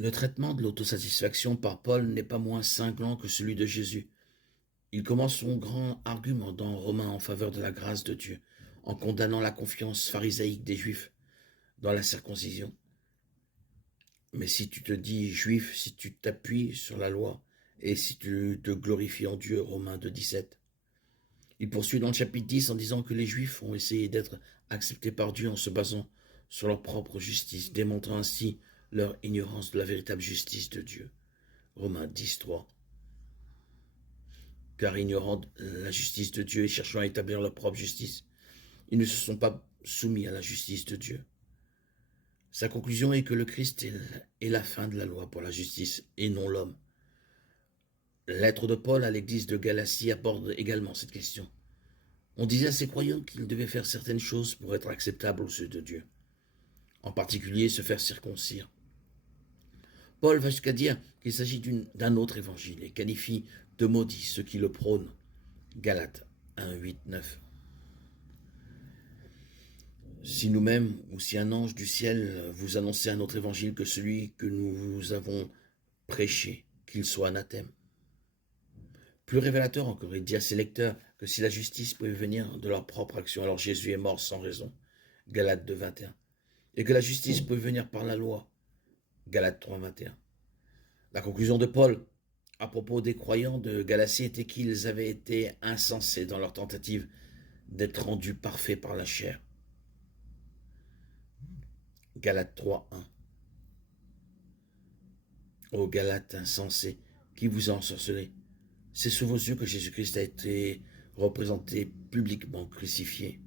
Le traitement de l'autosatisfaction par Paul n'est pas moins cinglant que celui de Jésus. Il commence son grand argument dans Romains en faveur de la grâce de Dieu, en condamnant la confiance pharisaïque des Juifs dans la circoncision. Mais si tu te dis juif, si tu t'appuies sur la loi, et si tu te glorifies en Dieu, Romains 2,17. Il poursuit dans le chapitre 10 en disant que les Juifs ont essayé d'être acceptés par Dieu en se basant sur leur propre justice, démontrant ainsi leur ignorance de la véritable justice de Dieu. Romains 10,3. Car ignorant la justice de Dieu et cherchant à établir leur propre justice, ils ne se sont pas soumis à la justice de Dieu. Sa conclusion est que le Christ est la fin de la loi pour la justice et non l'homme. La lettre de Paul à l'église de Galatie aborde également cette question. On disait à ces croyants qu'ils devaient faire certaines choses pour être acceptables aux yeux de Dieu, en particulier se faire circoncire. Paul va jusqu'à dire qu'il s'agit d'un autre évangile et qualifie de maudits ceux qui le prônent. Galates 1, 8, 9. Si nous-mêmes, ou si un ange du ciel vous annonçait un autre évangile que celui que nous vous avons prêché, qu'il soit anathème. Plus révélateur encore, il dit à ses lecteurs que si la justice pouvait venir de leur propre action, alors Jésus est mort sans raison. Galates 2, 21. Et que la justice pouvait venir par la loi. Galates 3, 21. La conclusion de Paul à propos des croyants de Galatie était qu'ils avaient été insensés dans leur tentative d'être rendus parfaits par la chair. Galates 3, 1. Ô Galates insensés, qui vous a ensorcelé? C'est sous vos yeux que Jésus-Christ a été représenté publiquement crucifié.